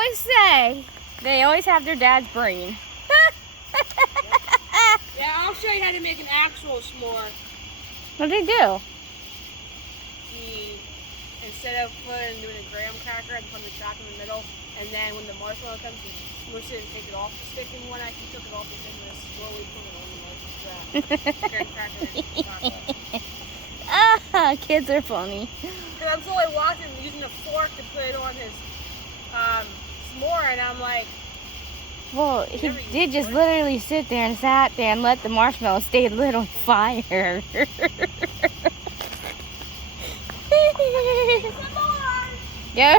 always say they always have their dad's brain. Yeah, I'll show you how to make an actual s'more. What do they do? Instead of doing a graham cracker, I put the chocolate in the middle, and then when the marshmallow comes, you smush it and take it off the stick. And when I took it off the stick, and slowly put it on the graham cracker and chocolate. Ah, kids are funny. And I'm slowly watching him using a fork to put it on his s'more, and I'm like, well, he did just literally sit there and sat there and let the marshmallow stay lit on fire.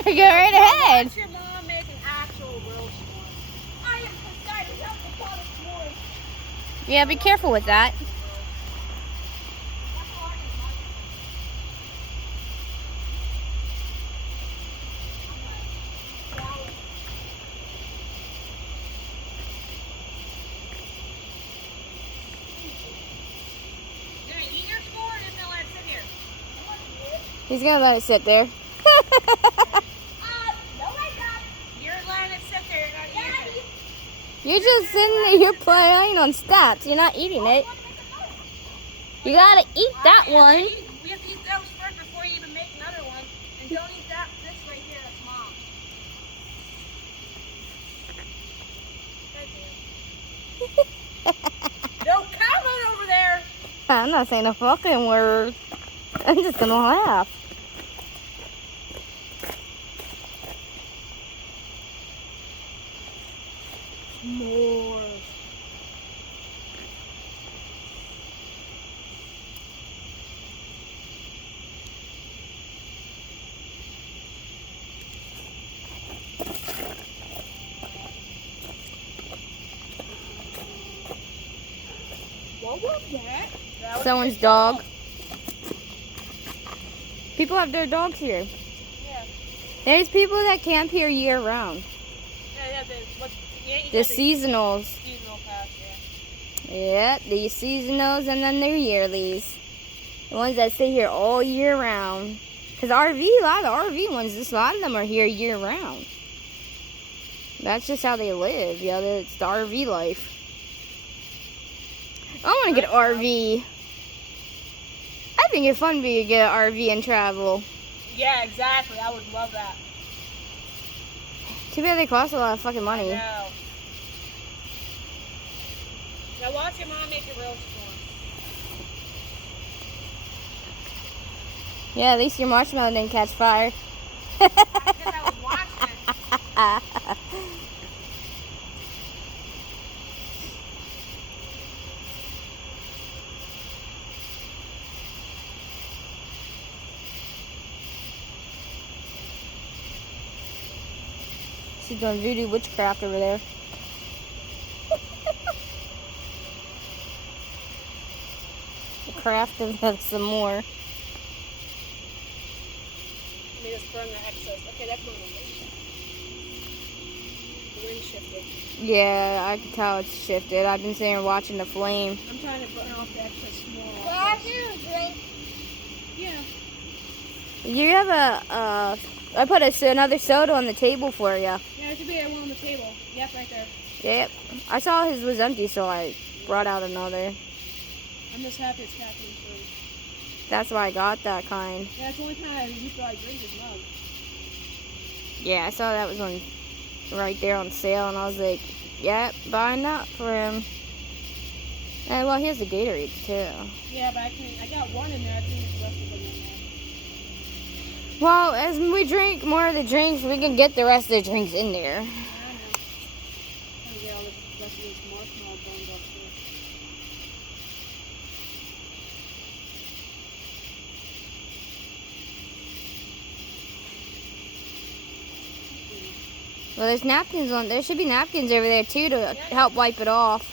Go right ahead. Watch your mom make an actual real s'more. I am excited to help the pot of s'mores. Yeah, be careful with that. He's gonna let it sit there. No, you're letting it sit there. You're not eating it. You're just sitting there. You're playing on stats. You're not eating it. You gotta eat that one. We have to eat those first before you even make another one. And don't eat that. This right here. That's mom. No comment over there. I'm not saying a fucking word. I'm just gonna laugh. More. What was that? Someone's dog. People have their dogs here. Yeah. There's people that camp here year round. Yeah, The seasonals. Seasonal pass, yeah. Yeah, the seasonals and then their yearlies. The ones that stay here all year round. Because a lot of RV ones, a lot of them are here year round. That's just how they live. Yeah, it's the RV life. I want to get an RV. I think it's fun to get an RV and travel. Yeah, exactly. I would love that. Too bad they cost a lot of fucking money. I know. Now watch your mom make a real s'more. Yeah, at least your marshmallow didn't catch fire. Because I was watching. She's doing voodoo witchcraft over there. Crafting some more. Let me just burn the excess. Okay, that's going on. The wind shifted. Yeah, I can tell it's shifted. I've been sitting here watching the flame. I'm trying to burn off the excess s'more. Can I do a drink? Yeah. You have I put another soda on the table for you. Yeah, there should be one on the table. Yep, right there. Yep. I saw his was empty, so I brought out another. I'm just happy it's caffeine free. That's why I got that kind. Yeah, it's the only kind of you I drink is mug. Yeah, I saw that was on right there on sale, and I was like, yep, buying that for him. And well, he has the Gatorades too. Yeah, but I got one in there. I think the rest of them in there. Well, as we drink more of the drinks, we can get the rest of the drinks in there. Yeah, I know. Trying to get all the rest of this marshmallow burned up too. Well, there's napkins on. There should be napkins over there too to help wipe it off.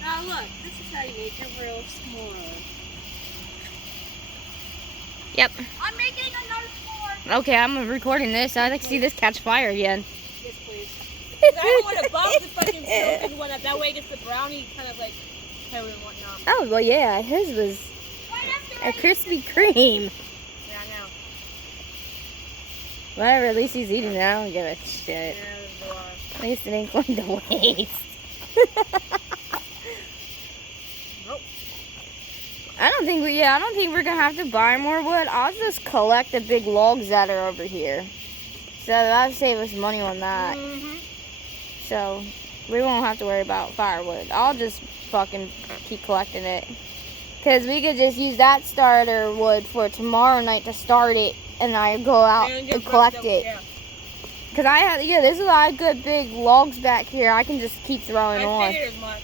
Now look, this is how you make a real s'more. Yep. I'm making another floor. Okay, I'm recording this. I'd like to see this catch fire again. Yes, please. I don't want to above the fucking smoke and whatnot. That way it gets the brownie kind of like toad and whatnot. Oh, well, yeah. His was a Krispy Kreme. Yeah, I know. Whatever, at least he's eating it. I don't give a shit. Yeah, there's a lot. At least it ain't going to waste. Nope. I don't think we're gonna have to buy more wood. I'll just collect the big logs that are over here. So that'll save us money on that. Mm-hmm. So we won't have to worry about firewood. I'll just fucking keep collecting it. Cause we could just use that starter wood for tomorrow night to start it, and I go out and collect it. Yeah. Cause there's a lot of good big logs back here. I can just keep throwing on. I figured as much.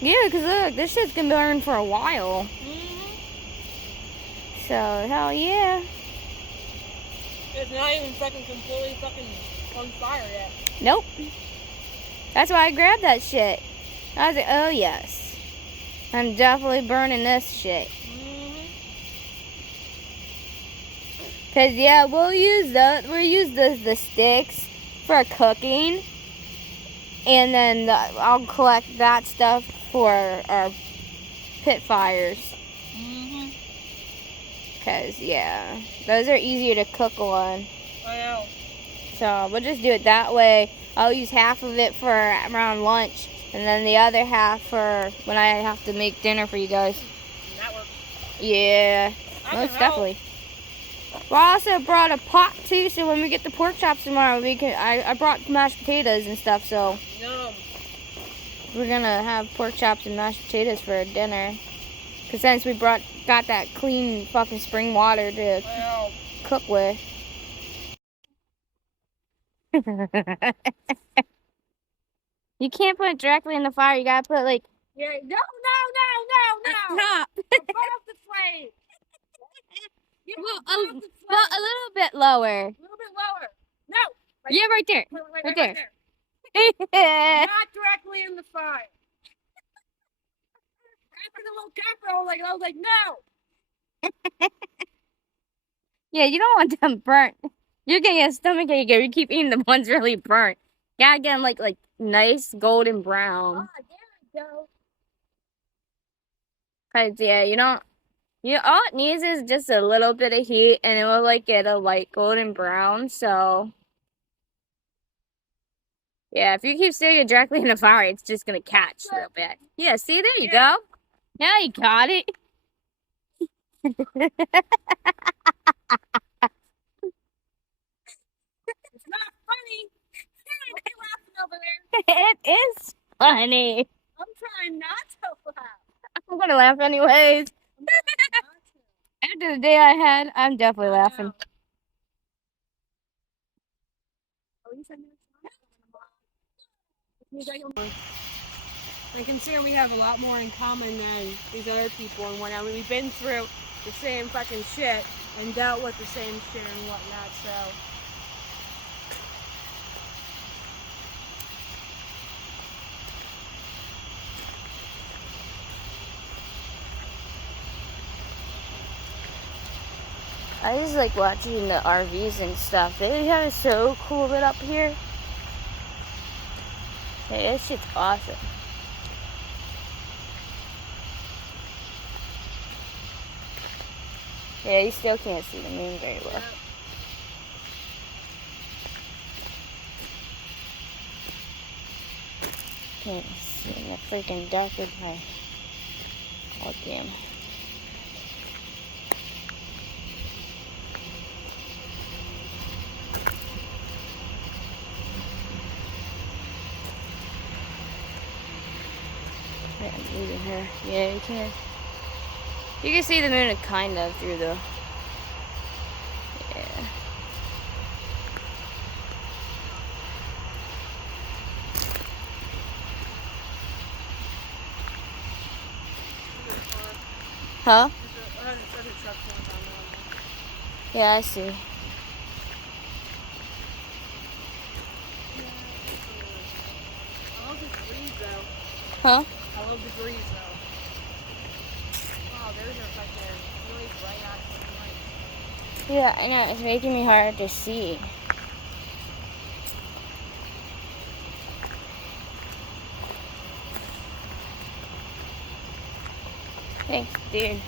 Yeah, cause look, this shit's gonna burn for a while. Mm-hmm. So hell yeah. It's not even fucking completely fucking on fire yet. Nope. That's why I grabbed that shit. I was like, oh yes, I'm definitely burning this shit. Mm-hmm. Cause yeah, we'll use the sticks for cooking, and then I'll collect that stuff for our pit fires. Mm-hmm. Cause yeah, those are easier to cook on. I know. So we'll just do it that way. I'll use half of it for around lunch, and then the other half for when I have to make dinner for you guys. That works. Yeah, most definitely. Well, I also brought a pot too, so when we get the pork chops tomorrow, we can. I brought mashed potatoes and stuff, so Yum. we're gonna have pork chops and mashed potatoes for dinner. Cause since we got that clean fucking spring water to Well, cook with. You can't put it directly in the fire. You gotta put it like yeah, no. top. Above the flame. Yeah, above the flame. Well, a little bit lower. A little bit lower. No. Yeah, right there. Right there. there. Not directly in the fire. After the little camper, I was like, no. Yeah, you don't want them burnt. You're gonna get a stomach ache if you keep eating the ones really burnt. You gotta get them like nice golden brown. Ah, there we go. Cause yeah, all it needs is just a little bit of heat, and it will get a light golden brown. So yeah, if you keep sticking it directly in the fire, it's just gonna catch a little bit. Yeah, see, there you go. Now you got it. It's not funny. Why are you laughing over there? It is funny. I'm trying not to laugh. I'm gonna laugh anyways. I'm trying not to. After the day I had, I'm definitely laughing. I consider we have a lot more in common than these other people and whatnot. I mean, we've been through the same fucking shit and dealt with the same shit and whatnot, so. I just like watching the RVs and stuff. They have it so cool lit up here. Hey, that shit's awesome. Yeah, you still can't see the moon very well. Can't see the freaking dark with my again. Her. Yeah, you can. You can see the moon kind of through the. Yeah. Huh? Yeah, I see. I love the breeze though. Huh? I love the breeze though. Wow, there's a fucking really place right out of the light. Yeah, I know. It's making me hard to see. Thanks, dude.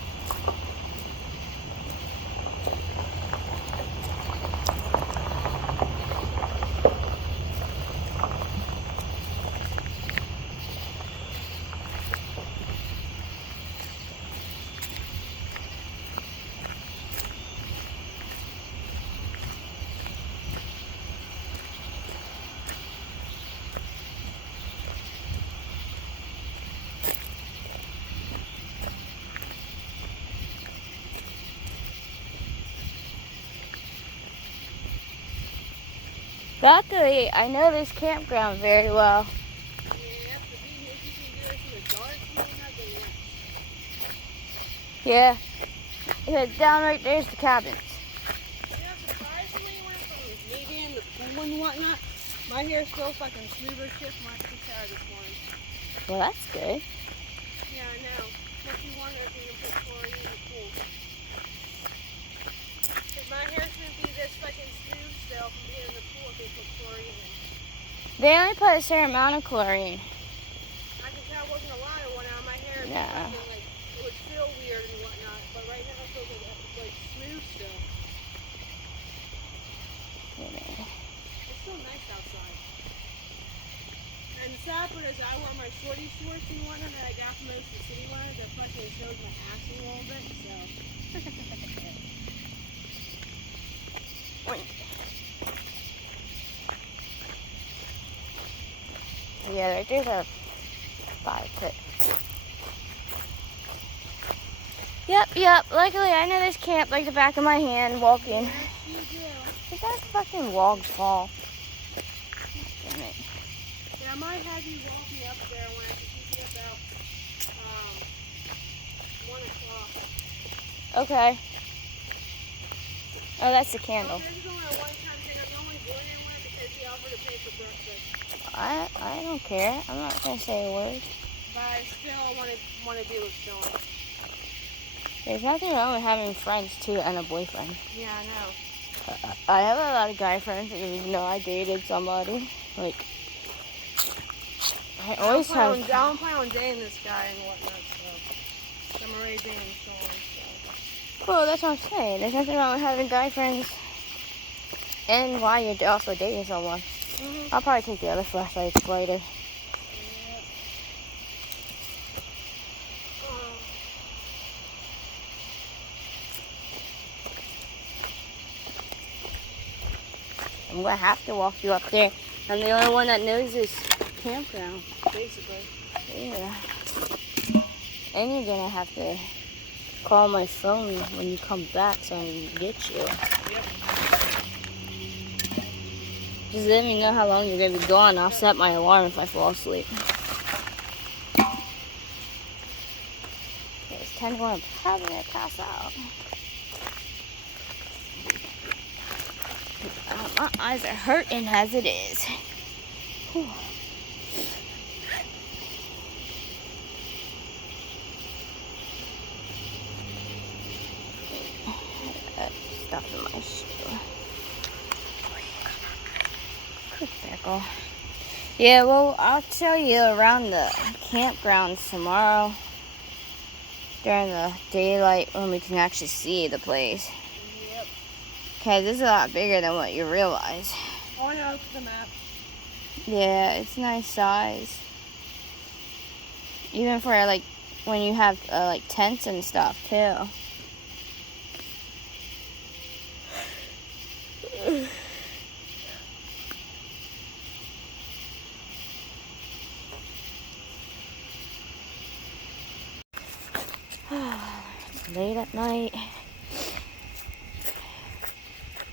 Luckily, I know this campground very well. Yeah, the beauty is you can do this in the dark, you don't have the lights. Yeah. Yeah, down right there's the cabins. Yeah, surprisingly, when me being in the pool and whatnot, my hair's still fucking smooth as shit from my shower this morning. Well, that's good. Yeah, I know. Makes me wonder if we can put chlorine in the pool. Because my hair shouldn't be this fucking smooth still from being in the pool if they put chlorine in. They only put a certain amount of chlorine. I can tell it wasn't a lot of one out. My hair is Nah. fucking like, it would feel weird and whatnot, but right now it feels like smooth still. It's still nice outside. And the sad part is I wear my shorty shorts and whatnot that I got from most of the city ones that fucking shows my ass a little bit, so. Yeah, right there's a fire pit. Yep. Luckily, I know this camp like the back of my hand walking. Yes, you do. Did that fucking log fall? Damn it. Yeah, I might have you walk me up there when I can see you about 1 o'clock. Okay. Oh, that's the candle. This is only a one-time thing. I'm only going anywhere because he offered to pay for breakfast. I don't care. I'm not gonna say a word. But I still want to do it still. There's nothing wrong with having friends too and a boyfriend. Yeah, I know. I have a lot of guy friends, even though I dated somebody. Like, I always have. I don't plan on dating this guy and whatnot, so I'm already dating someone. So. Well, that's what I'm saying. There's nothing wrong with having guy friends, and while you're also dating someone. Mm-hmm. I'll probably take the other flashlights later. I'm gonna have to walk you up there. I'm the only one that knows this campground. Basically. Yeah. And you're gonna have to call my phone when you come back so I can get you. Yep. Just let me know how long you're gonna be gone. I'll set my alarm if I fall asleep. It's 10 to 1. I'm probably gonna pass out. My eyes are hurting as it is. Whew. Stuff in my shoe. Quick circle. Yeah, well, I'll show you around the campgrounds tomorrow during the daylight when we can actually see the place. Yep. Okay, this is a lot bigger than what you realize. Oh, yeah, look at the map. Yeah, it's nice size. Even for like when you have like tents and stuff too. Late at night.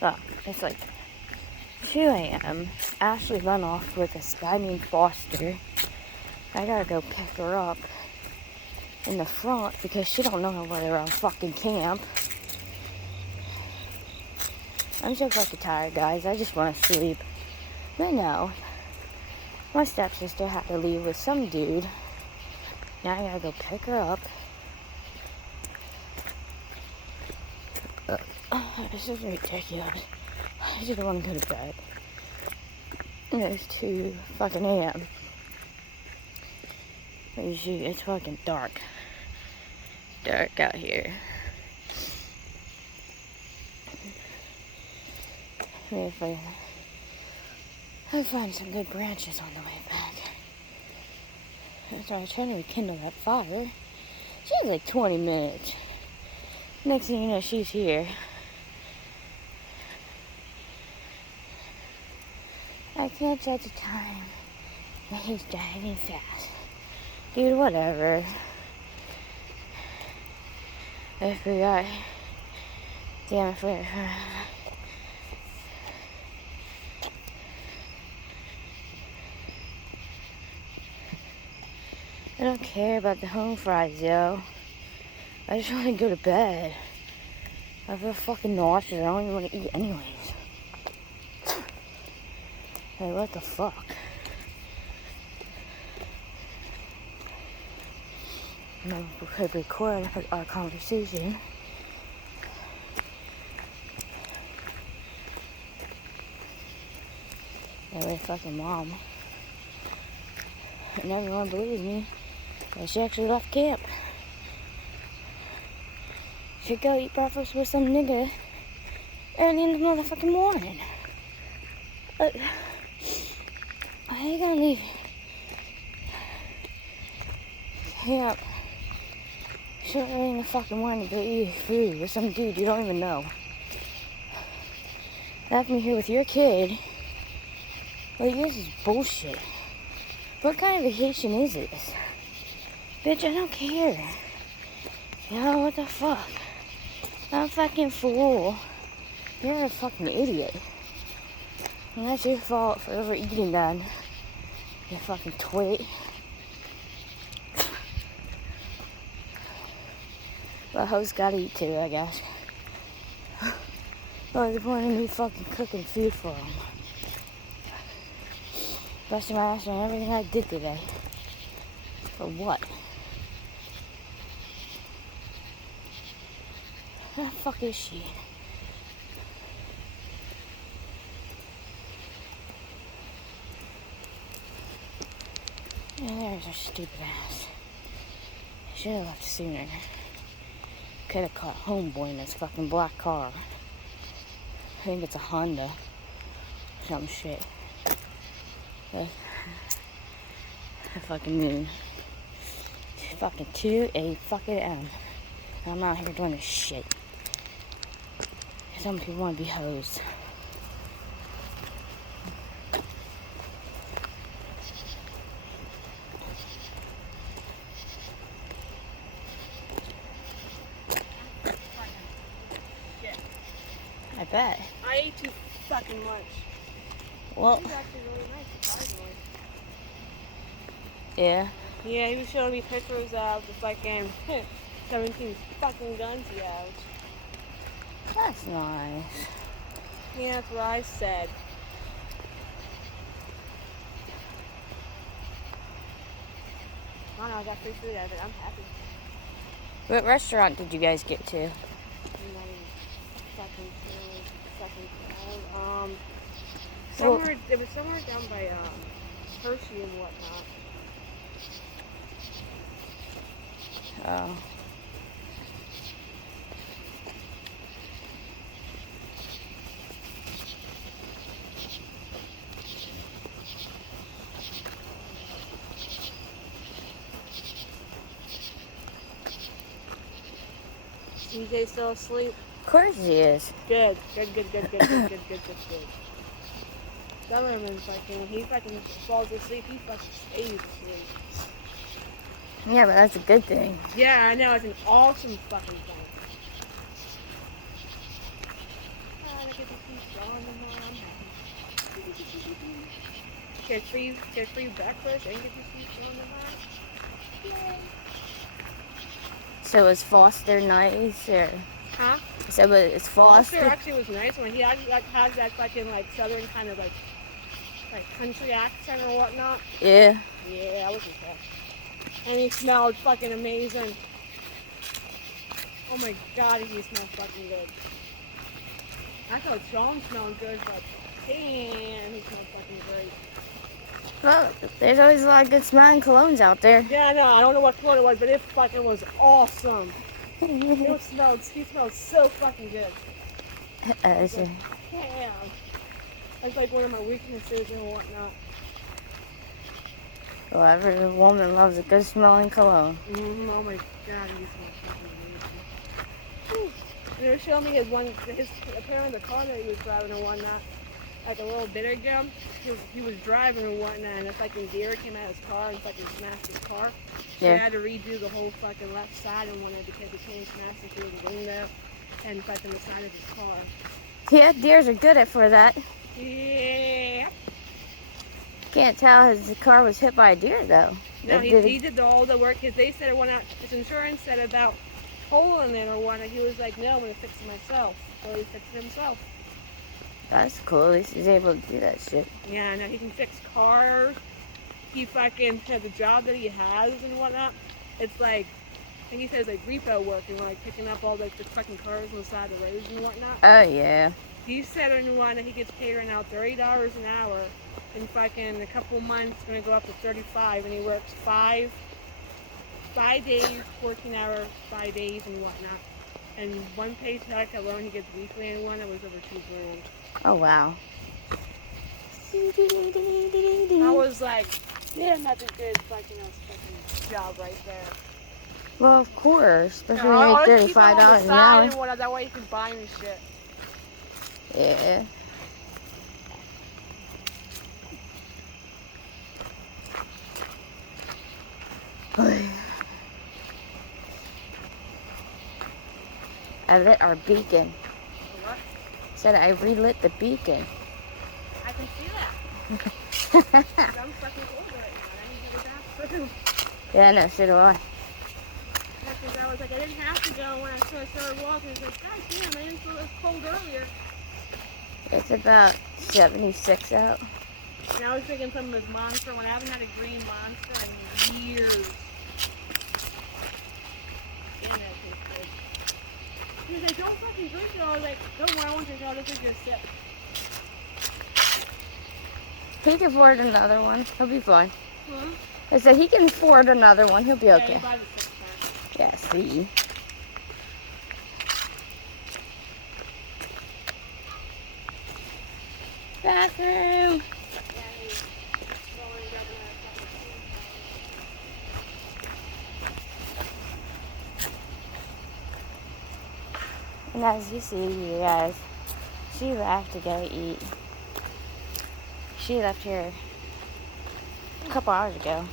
Oh, it's like 2 a.m. Ashley run off with this guy named Foster. I gotta go pick her up in the front because she don't know where they're on fucking camp. I'm so fucking tired, guys. I just want to sleep. I know. My stepsister had to leave with some dude. Now I gotta go pick her up. This is ridiculous. I just want to go to bed. And it's 2 fucking a.m. It's fucking dark. Dark out here. Maybe I'll find some good branches on the way back. So I was trying to rekindle that fire. She has like 20 minutes. Next thing you know, she's here. I can't judge the time. And he's driving fast. Dude, whatever. I forgot. Damn, I forgot. I don't care about the home fries, yo. I just want to go to bed. I feel fucking nauseous. I don't even want to eat anyways. Hey, what the fuck? Maybe we could record our conversation. Hey, fucking mom. And everyone believes me. That she actually left camp. She'd go eat breakfast with some nigga early in the motherfucking morning. Why are you gonna leave camp so early in the fucking morning to eat food with some dude you don't even know? Left me here with your kid. Like, this is bullshit. What kind of vacation is this? Bitch, I don't care. Yo, what the fuck? I'm a fucking fool. You're a fucking idiot. And that's your fault for overeating that. You fucking twit. Well, hoes gotta eat too, I guess. What's the point of me fucking cooking food for them? Busting my ass on everything I did today. For what? How the fuck is she? Yeah, there's her stupid ass. I should have left sooner. Could have caught homeboy in this fucking black car. I think it's a Honda. Some shit. Okay. The fucking moon. Fucking 2 a.m. I'm out here doing this shit. Some people want to be hosed. I bet. I ate too fucking much. Well, It was actually really nice, surprisingly. yeah. Yeah, he was showing me pictures of the fucking 17 fucking guns he has. That's nice. Yeah, that's what I said. I don't know, I got free food out of it. I'm happy. What restaurant did you guys get to? I'm not even fucking somewhere, it was somewhere down by Hershey and whatnot. Oh. CJ still asleep? Of course he is. Good. Summerman fucking, he fucking falls asleep, he fucking stays asleep. Yeah, but that's a good thing. Yeah, I know, it's an awesome fucking thing. I get to see Sean tomorrow, I'm happy. Get free breakfast and get to see Sean tomorrow. Yay. So is Foster nice, or? Huh? So is Foster Foster? actually was nice when he has that fucking like southern kind of like country accent or whatnot. Yeah. Yeah, I was impressed. And he smelled fucking amazing. Oh my god, he smells fucking good. I thought Sean smelled good, but damn, he smelled fucking great. Well, there's always a lot of good smelling colognes out there. Yeah, I know. I don't know what cologne it was, but it fucking was awesome. He smelled so fucking good. I was like, damn. That's like one of my weaknesses and whatnot. Well, every woman loves a good smelling cologne. Oh my god, he smells fucking amazing. They were showing me his apparently the car that he was driving and whatnot, like a little bit ago. He was driving and whatnot, and a fucking deer came out of his car and fucking smashed his car. So Yeah. they had to redo the whole fucking left side and whatnot because the cane smashed into his window and fucking the side of his car. Yeah, deers are good at for that. Yeah. Can't tell his car was hit by a deer though. No, he did all the work because they said it went out. His insurance said about holing it or whatnot. He was like, no, I'm gonna fix it myself. So he fixed it himself. That's cool. At least he's able to do that shit. Yeah, now he can fix cars. He fucking had the job that he has and whatnot. It's like, I think he says like repo work and like picking up all like the fucking cars on the side of the roads and whatnot. Oh yeah. He said in one that he gets paid right now $30 an hour. In fucking a couple of months, it's gonna go up to 35, and he works five days, 14 hours, 5 days and whatnot. And one paycheck alone, he gets weekly, and one that was over $2 grand. Oh wow. I was like, yeah, that's a good fucking job right there. Well, of course, especially Yeah, when you I'll make keep it on the $35 an side hour. and whatnot, that way you can buy me shit. Yeah. I lit our beacon. What? Said I relit the beacon. I can see that. I'm fucking cold right now. I didn't get a bathroom. Yeah, no, so do I. Because I was like, I didn't have to go when I started walking. It's like, God damn, I didn't feel this cold earlier. It's about 76 out. And I was drinking some of this Monster when I haven't had a green Monster in years. Damn, that tastes good. He was like, don't fucking drink it. I was like, don't worry, I won't drink it. I'll just drink a sip. He can afford another one. He'll be fine. Huh? I said he can afford another one. He'll be Yeah, okay. you buy the 6-pack. Yeah, see. Bathroom. And as you see, you guys, she left to go eat. She left here a couple hours ago.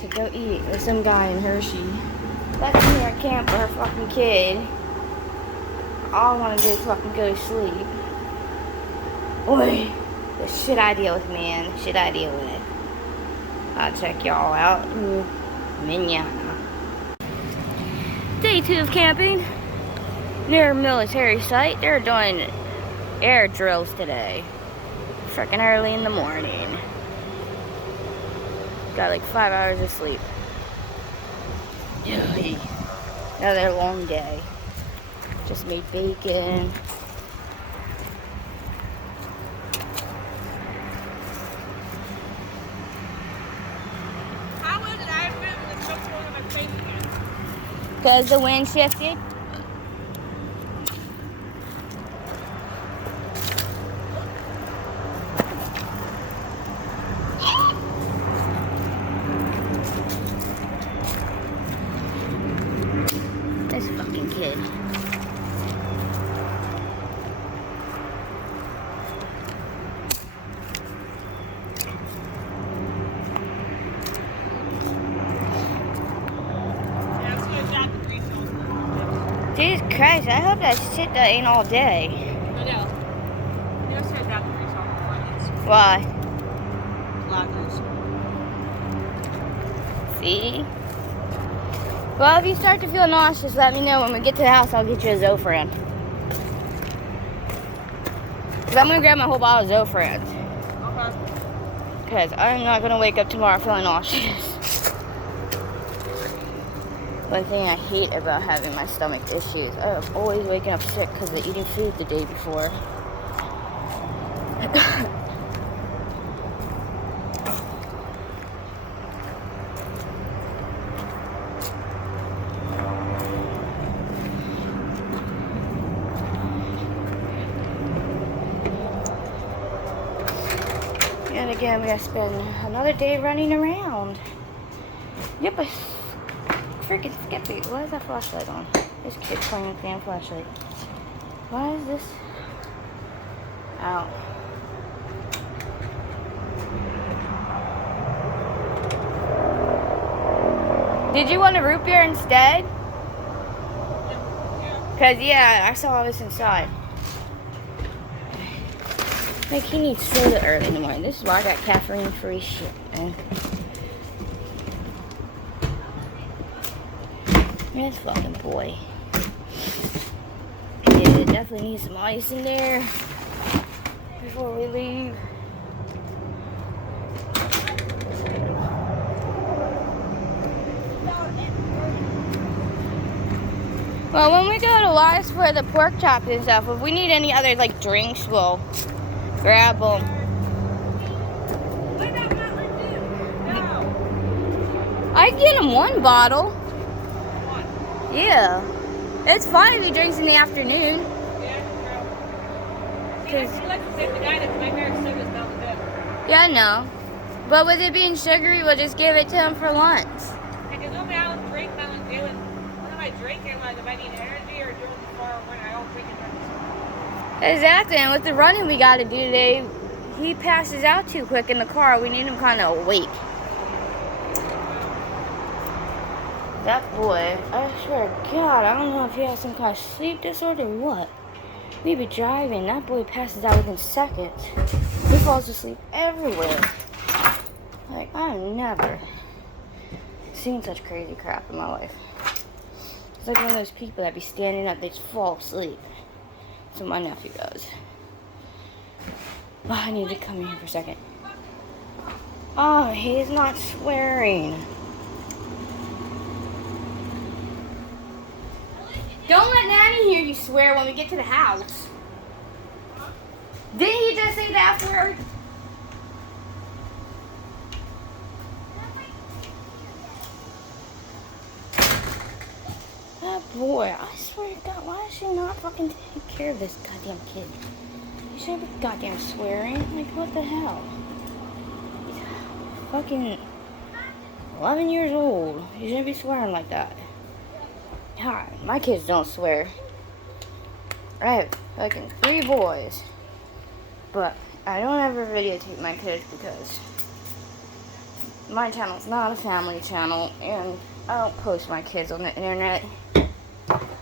To go eat with some guy in Hershey. Left me here at camp with her fucking kid. All I want to do is fucking go to sleep. Boy, the shit I deal with, man. The shit I deal with. I'll check y'all out. Manana. Day 2 of camping near a military site. They're doing air drills today. Freaking early in the morning. Got like 5 hours of sleep. Another long day. Just made bacon. How is it I remember the stuff going on my face again? Because the wind shifted. This fucking kid. Yeah, I'm just gonna drop the grease on. Jesus Christ, I hope that shit that ain't all day. I know. I'm just gonna drop the grease on the onions. Why? A lot of those. See? Well, if you start to feel nauseous, let me know. When we get to the house, I'll get you a Zofran. Because I'm going to grab my whole bottle of Zofran. Okay. Because I'm not going to wake up tomorrow feeling nauseous. One thing I hate about having my stomach issues, I'm always waking up sick because of eating food the day before. And again, we gotta spend another day running around. Yep, I freaking Skippy. Why is that flashlight on? This kid playing with the damn flashlight. Why is this? Ow. Did you want a root beer instead? Cause yeah, I saw this inside. Like he needs soda early in the morning. This is why I got caffeine-free shit, man. This fucking boy. Yeah, definitely need some ice in there before we leave. Well, when we go to Lies for the pork chops and stuff, if we need any other like drinks, we'll grab them. What about Mountain Dew? No. I can get him one bottle. One. Yeah. It's fine if he drinks in the afternoon. Yeah, true. See, she likes to say the guy that's my favorite soda is Mountain Dew. Yeah, I know. But with it being sugary, we'll just give it to him for lunch. Because normally I don't drink Mountain Dew, and when am I drinking? Like if I need energy or during the far when I don't drink it during the summer. Exactly, and with the running we got to do today, he passes out too quick in the car. We need him kind of awake. That boy, I swear to God, I don't know if he has some kind of sleep disorder or what. We be driving, that boy passes out within seconds. He falls asleep everywhere. Like, I've never seen such crazy crap in my life. It's like one of those people that be standing up, they just fall asleep. That's what my nephew does. Oh, I need to come in here for a second. Oh, he's not swearing. Don't let Nanny hear you swear when we get to the house. Didn't he just say the F word? That boy, I swear to God, why does she not fucking take care of this goddamn kid? He shouldn't be goddamn swearing. Like, what the hell? He's fucking 11 years old. He shouldn't be swearing like that. God, my kids don't swear. I have fucking 3 boys. But I don't ever videotape my kids because my channel's not a family channel and I don't post my kids on the internet.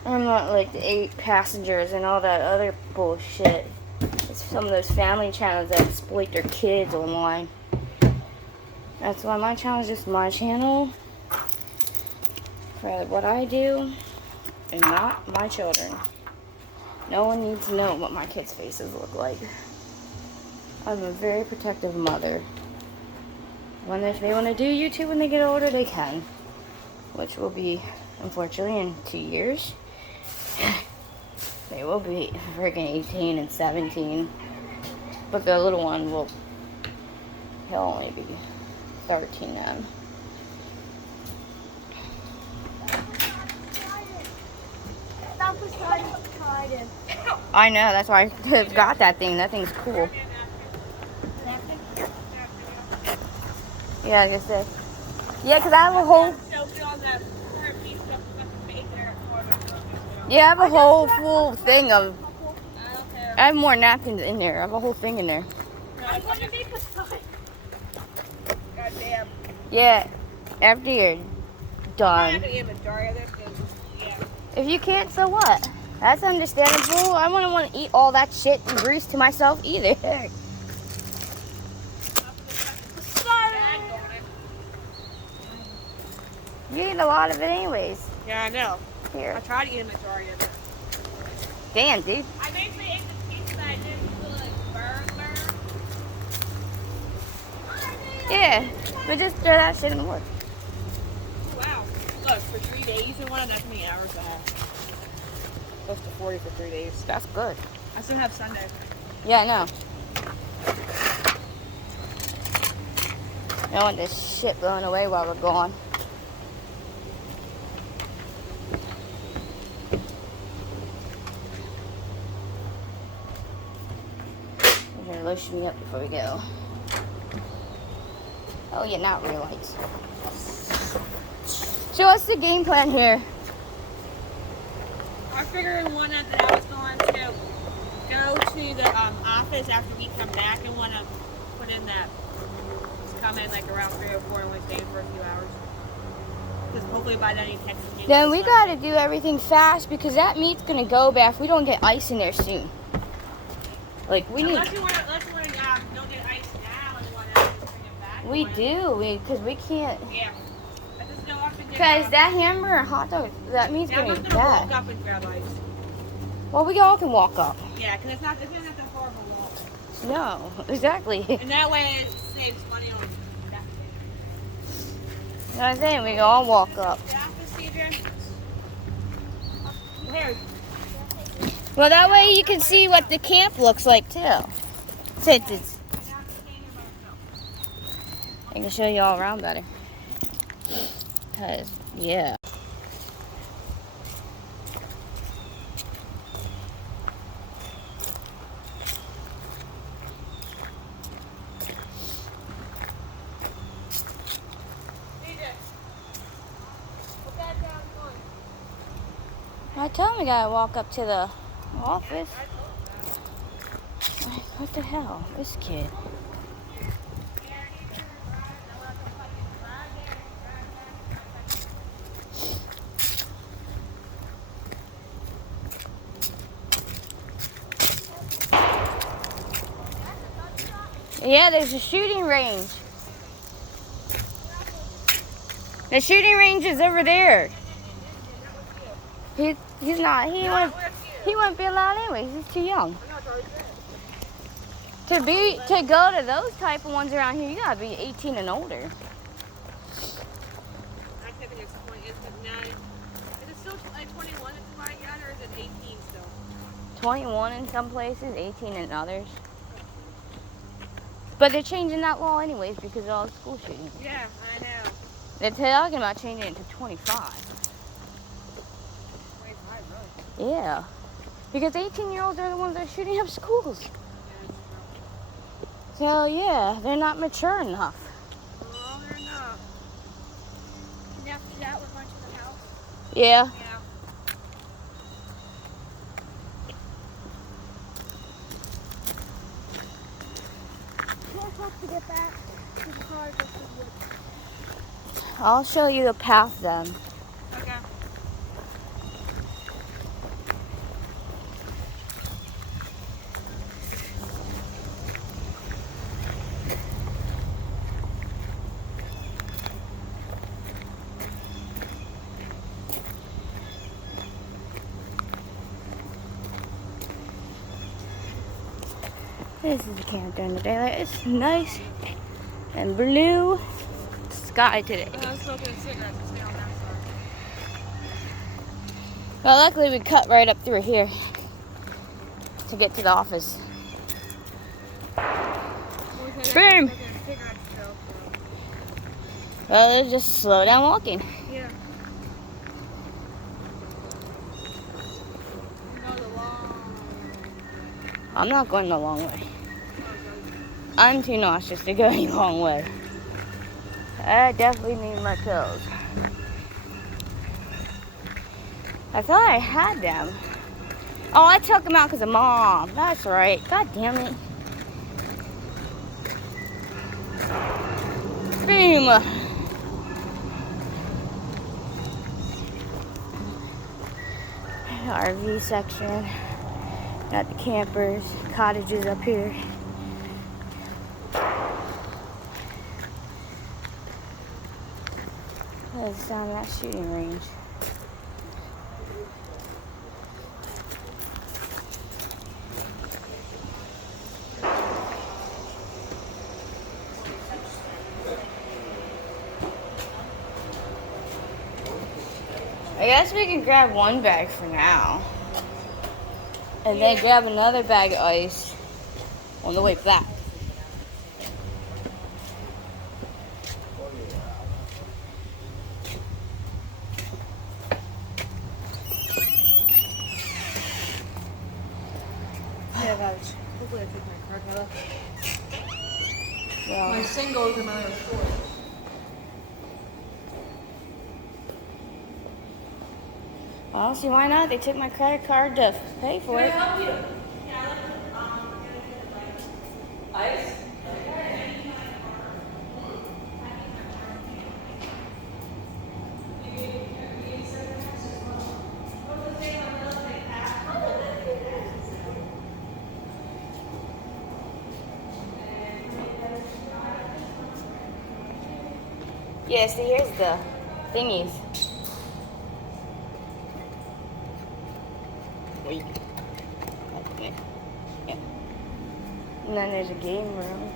I'm not like the 8 passengers and all that other bullshit. It's some of those family channels that exploit their kids online. That's why my channel is just my channel for what I do and not my children. No one needs to know what my kids' faces look like. I'm a very protective mother. If they want to do YouTube when they get older, they can. Which will be, unfortunately, in 2 years. They will be freaking 18 and 17. But the little one he'll only be 13 then. I know, that's why I got that thing. That thing's cool. Yeah, I guess so. Yeah, because I have a whole... Yeah, I have a whole full thing of... I have more napkins in there. I have a whole thing in there. Goddamn. Yeah, after you're done. If you can't, so what? That's understandable. I wouldn't want to eat all that shit and grease to myself either. You eat a lot of it anyways. Yeah, I know. Here. I tried to eat a majority of it. Damn, dude. I basically ate the piece that I didn't feel like burn. Yeah, but just throw that shit in the wood. Wow. Look, for 3 days and one, that's how many hours I have. Close to 40 for 3 days. That's good. I still have Sunday. Yeah, I know. I don't want this shit blowing away while we're gone. We're gonna lotion me up before we go. Oh yeah, not real lights. So what's the game plan here? I figured one that I was going to go to the office after we come back and want to put in that. Just come in like around 3 or 4 and we stay for a few hours. Because hopefully by then he texts me. Then we gotta do everything fast because that meat's gonna go bad if we don't get ice in there soon. Like we need. Unless you want to don't get ice now and want to bring it back. We do, because we can't. Yeah. I just know up and Because that hamburger and hot dog, that meat's I'm gonna not be going to walk bad. up and grab ice. Well, we all can walk up. Yeah, because it's not a horrible walk. No, exactly. And that way it saves money on that. You know what I'm saying? We can all walk up. The office, TJ? Here. Well, that way you can see what the camp looks like too. Since it's, I can show you all around better. Cause yeah. I told him we gotta walk up to the office. Like, what the hell? This kid. Yeah, there's a shooting range. The shooting range is over there. He's not. He wouldn't be allowed anyways. He's too young. To go to those type of ones around here, you gotta be 18 and older. I think it's 20. Is it still like 21 if you buy it, or is it 18 still? 21 in some places, 18 in others. But they're changing that law anyways because of all the school shootings. Yeah, I know. They're talking about changing it to 25. 25, really? Yeah. Because 18-year-olds are the ones that are shooting up schools. So, yeah, they're not mature enough. No, they're not. Can you have to do that with lunch in the house? Yeah. Yeah. To get back to the car, I'll show you the path then. okay. This is the camp during the daylight. It's nice and blue sky today. I was smoking cigarettes and stay on that side. Well, luckily we cut right up through here to get to the office. Boom! Well, let's just slow down walking. Yeah. No, the long. I'm not going the long way. I'm too nauseous to go any long way. I definitely need my pills. I thought I had them. Oh, I took them out because of Mom. That's right. God damn it. Boom. RV section. Got the campers, cottages up here. It's down that shooting range. guess we can grab one bag for now. And then grab another bag of ice on the way back. Yeah, guys. Hopefully I take my card out. Yeah. My singles and my other shorts. Well, see, why not? They took my credit card to pay for it. Can I help you? Ice? Yeah, see, here's the thingies. Wait. Okay. Yeah. And then there's a game room.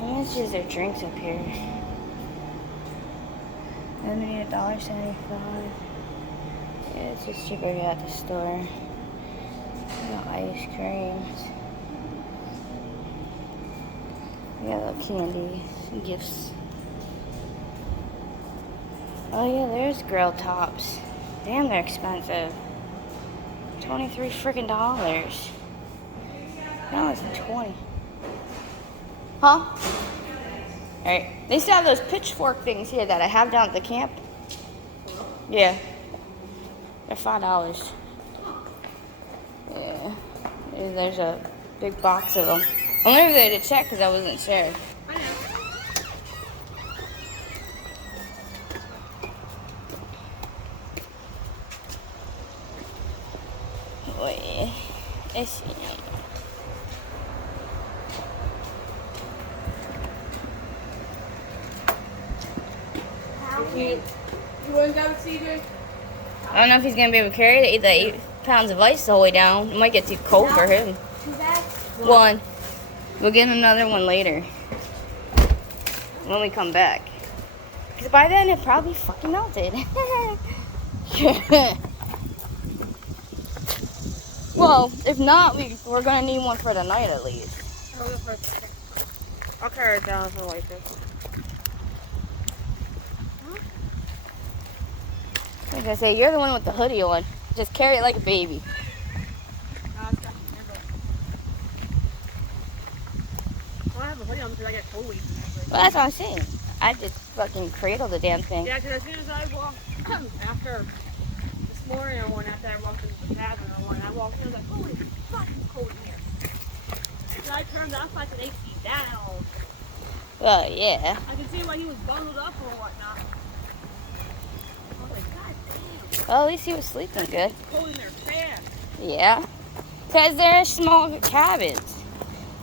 How much is their drinks up here? Lemonade $1.75. Yeah, it's just cheaper here at the store. Got ice creams. We got little candies and gifts. Oh yeah, there's grill tops. Damn, they're expensive. $23 freaking dollars. Now it's 20. Huh? Alright. They still have those pitchfork things here that I have down at the camp. Yeah. They're $5. Yeah. There's a big box of them. I went over there to check because I wasn't sure. I know. Wait. Let's see. You want to go with CJ? I don't know if he's going to be able to carry the 8 pounds of ice the whole way down. It might get too cold for him. One. We'll get another one later. When we come back. Because by then it probably fucking melted. Well, if not, we're going to need one for the night at least. I'll go for a second. I'll carry it down for like this. Like I say, you're the one with the hoodie on. Just carry it like a baby. I don't have a hoodie on because I get cold. Well, that's what I'm saying. I just fucking cradle the damn thing. Yeah, because as soon as I walked, after this morning, after I walked into the cabin, I walked in, I was like, holy fucking cold in here. So I turned off like an AC down. Well, yeah. I could see why he was bundled up or whatnot. I was like, God damn. Well, at least he was sleeping good. It's cold in there fast. Yeah. Because they're small cabins.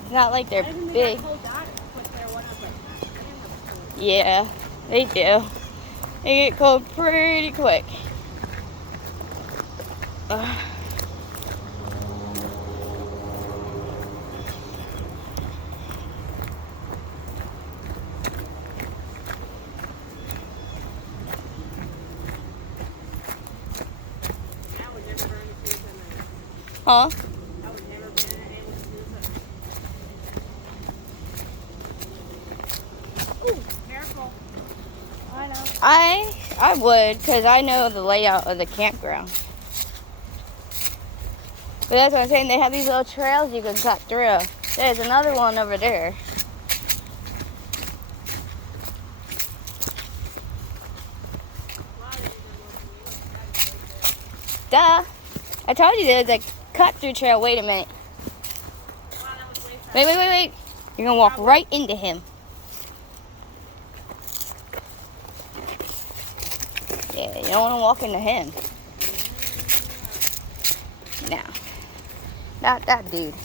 It's not like they're And then big. they got cold down and put there when I was like, God damn, that was cold. Yeah, they do. They get cold pretty quick. I would never burn the fuse in there. Huh? I would never burn any of the fuse in. Ooh, careful. I know. I would, because I know the layout of the campground. But that's what I'm saying. They have these little trails you can cut through. There's another one over there. Duh. I told you there's a cut-through trail. Wait a minute. Wait. You're going to walk right into him. Yeah, you don't want to walk into him. No. Not that dude.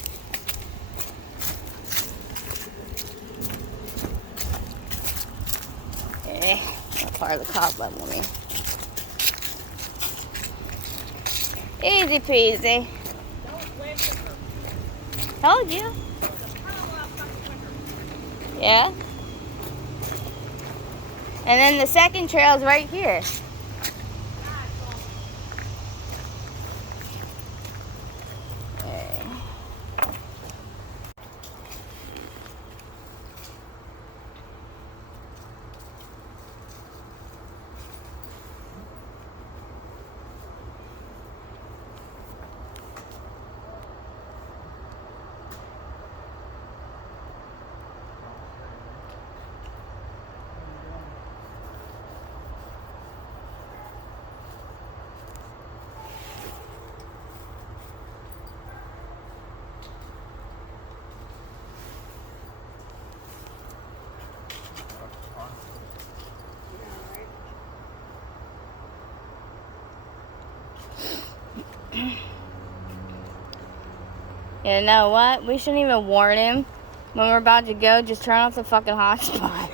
Not part of the cobweb on me. Easy peasy. Told you. And then the second trail's right here. Okay. You know what? We shouldn't even warn him when we're about to go. Just turn off the fucking hotspot.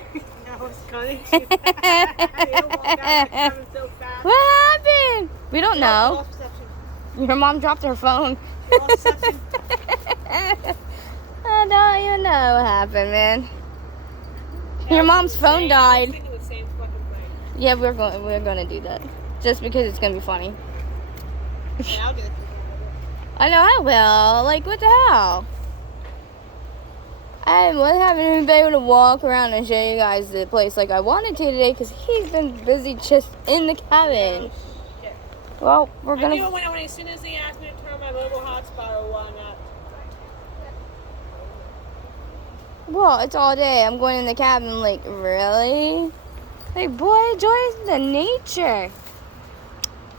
No, it's funny. You walk out of the cabin so fast. What happened? We don't know. Lost reception. Your mom dropped her phone. Lost reception. I don't even know what happened, man. Your mom's phone died. I was thinking the same fucking thing. Yeah, we're gonna do that just because it's gonna be funny. Yeah, I'll do it. I know I will. Like, what the hell? I haven't even been able to walk around and show you guys the place like I wanted to today because he's been busy just in the cabin. Shit. Well, we're I gonna. knew when as soon as he asked me to turn my mobile hotspot or whatnot. Well, it's all day. I'm going in the cabin. Like, really? Like, boy, enjoy the nature.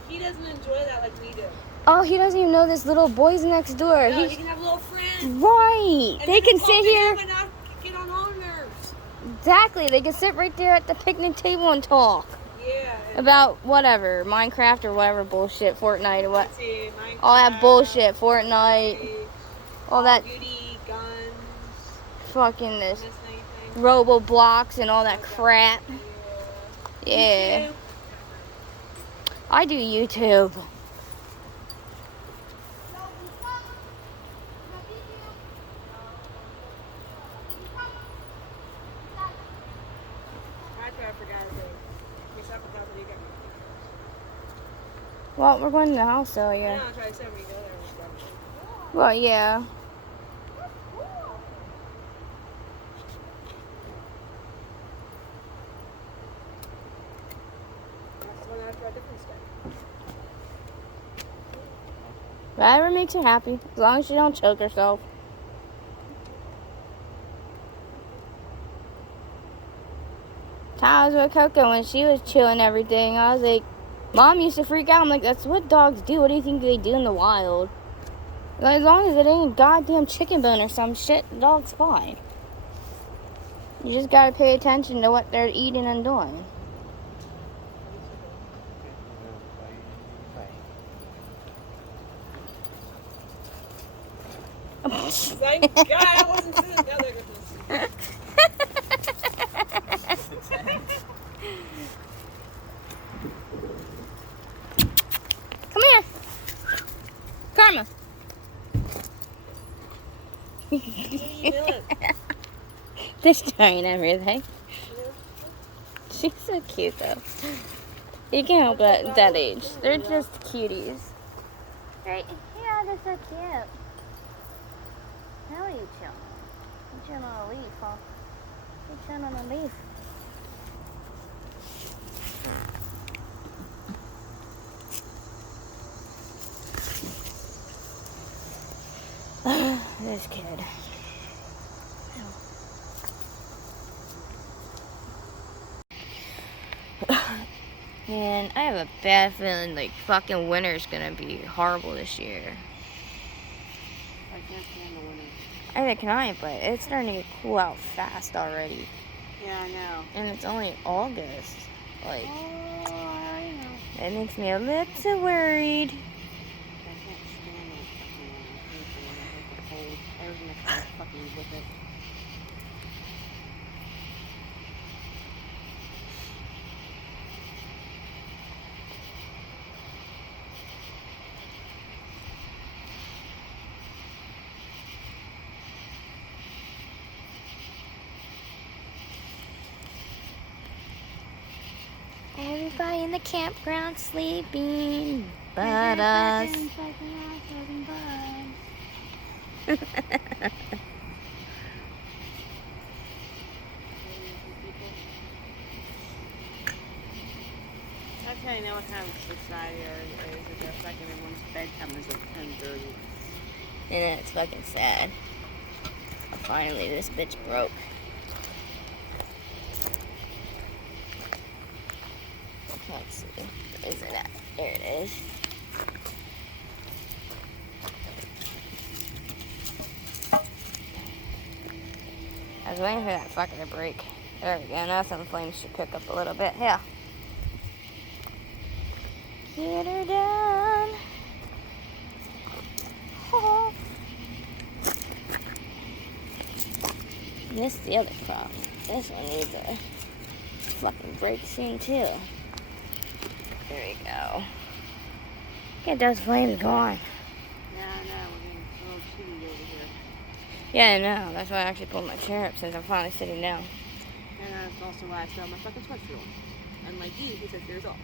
He doesn't enjoy that like we do. Oh, he doesn't even know this little boy's next door. No, he can have little friends. Right. And They can talk sit to here. him and not get on our nerves. Exactly. They can sit right there at the picnic table and talk Yeah. about whatever, Minecraft or whatever bullshit, Fortnite or what. Let's see, Minecraft, All that bullshit, Fortnite, all that beauty, guns, fucking this this anything. Roblox and all that crap. Yeah. YouTube. I do YouTube. I forgot to do. Miss Uppercut, what do you got? Well, we're going to the house, so yeah. I'll try to send me go there and stuff. Well, yeah. That's when I try different stuff. Whatever makes her happy, as long as she don't choke herself. I was with Coco when she was chewing everything. I was like, Mom used to freak out. I'm like, that's what dogs do. What do you think they do in the wild? Like, as long as it ain't a goddamn chicken bone or some shit, the dog's fine. You just gotta pay attention to what they're eating and doing. Thank God I wasn't sitting down there with this. Come here. Karma. What are you doing? Destroying everything. She's so cute though. You can't help it at that age. They're just cuties. Right? Yeah, they're so cute. How are you chilling? You chilling on a leaf, huh? You chilling on a leaf. This kid. Man, I have a bad feeling like fucking winter's gonna be horrible this year. I can't stand the winter. Either can I, but it's starting to get cool out fast already. Yeah, I know. And it's only August. Like, Oh, I know. it makes me a little worried. I can't stand that fucking I hate the cold. Everything that comes fucking with it. the campground sleeping, but us. That's how you know what kind of society is. If they're fucking everyone's bedtime is like 10:30. And it's fucking sad. Finally, this bitch broke. Let's see. Where is it at? There it is. I was waiting for that fucker to break. There we go. Now some flames should pick up a little bit. Yeah. Get her done. Oh. This is the other problem. This one needs a fucking break soon too. There we go. Get those flames going. No, we're getting a little chilly over here. Yeah, I know. That's why I actually pulled my chair up since I'm finally sitting down. And that's also why I still have my fucking sweatshirt on. And like you, he said yours off.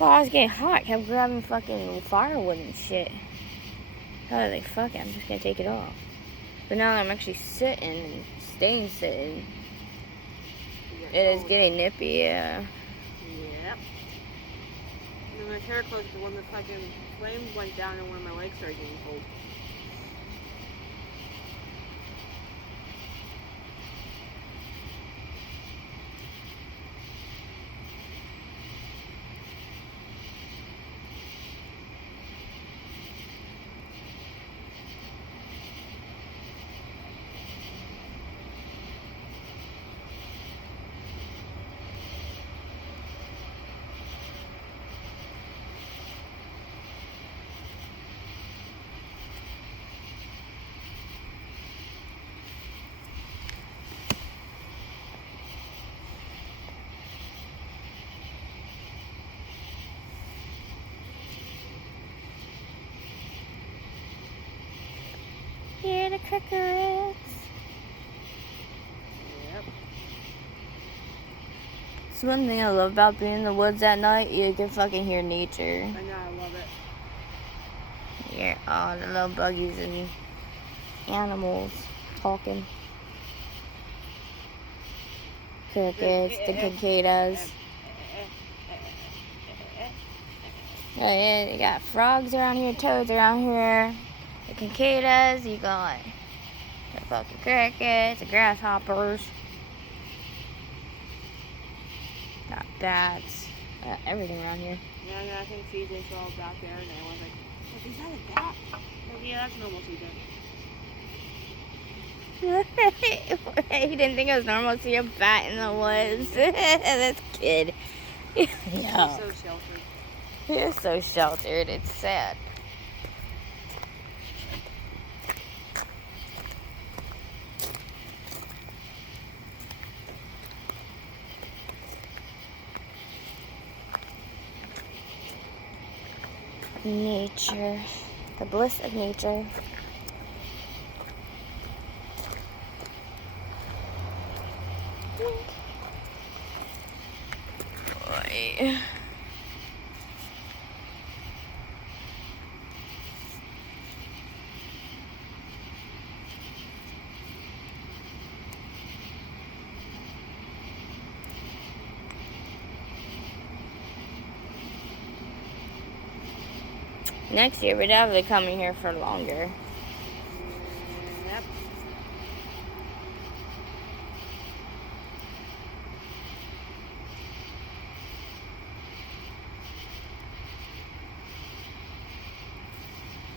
Well, I was getting hot. Kept grabbing fucking firewood and shit. How did they fuck it? I'm just gonna take it off. But now that I'm actually sitting and staying sitting, it is getting nippy, yeah. Yep. And my hair closed, but when the fucking flames went down and one of my legs started getting cold. Hear the crickets. Yep. It's one thing I love about being in the woods at night. You can fucking hear nature. I know, I love it. You hear all the little buggies and animals talking. Crickets, the cicadas. Oh yeah, you got frogs around here, toads around here, the cicadas, you got the fucking crickets, the grasshoppers, got bats, everything around here. Yeah, I think CJ saw a bat there and I was like, oh, is that a bat? Like, yeah, that's normal CJ. He didn't think it was normal to see a bat in the woods. This kid. He's Yeah. so sheltered. He is so sheltered, it's sad. Nature, the bliss of nature. Boy. Next year, we're definitely coming here for longer. Yep.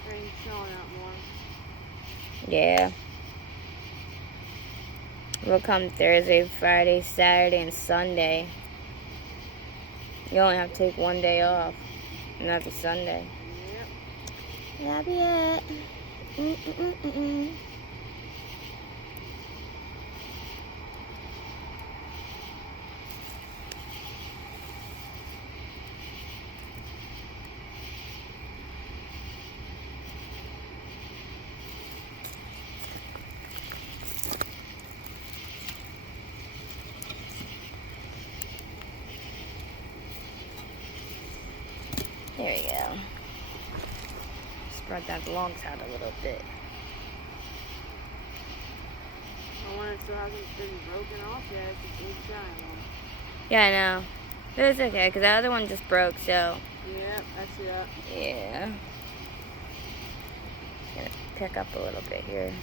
Rain's showing out more. Yeah. We'll come Thursday, Friday, Saturday, and Sunday. You only have to take one day off, and that'll be Sunday. Yep. That'll be it. Mm-mm-mm-mm. There you go. Spread that logs out a little bit. The one that still hasn't been broken off yet is the big giant one. Yeah, I know. But it's okay, because the other one just broke, so. Yep, I see that. Yeah. Gonna pick up a little bit here.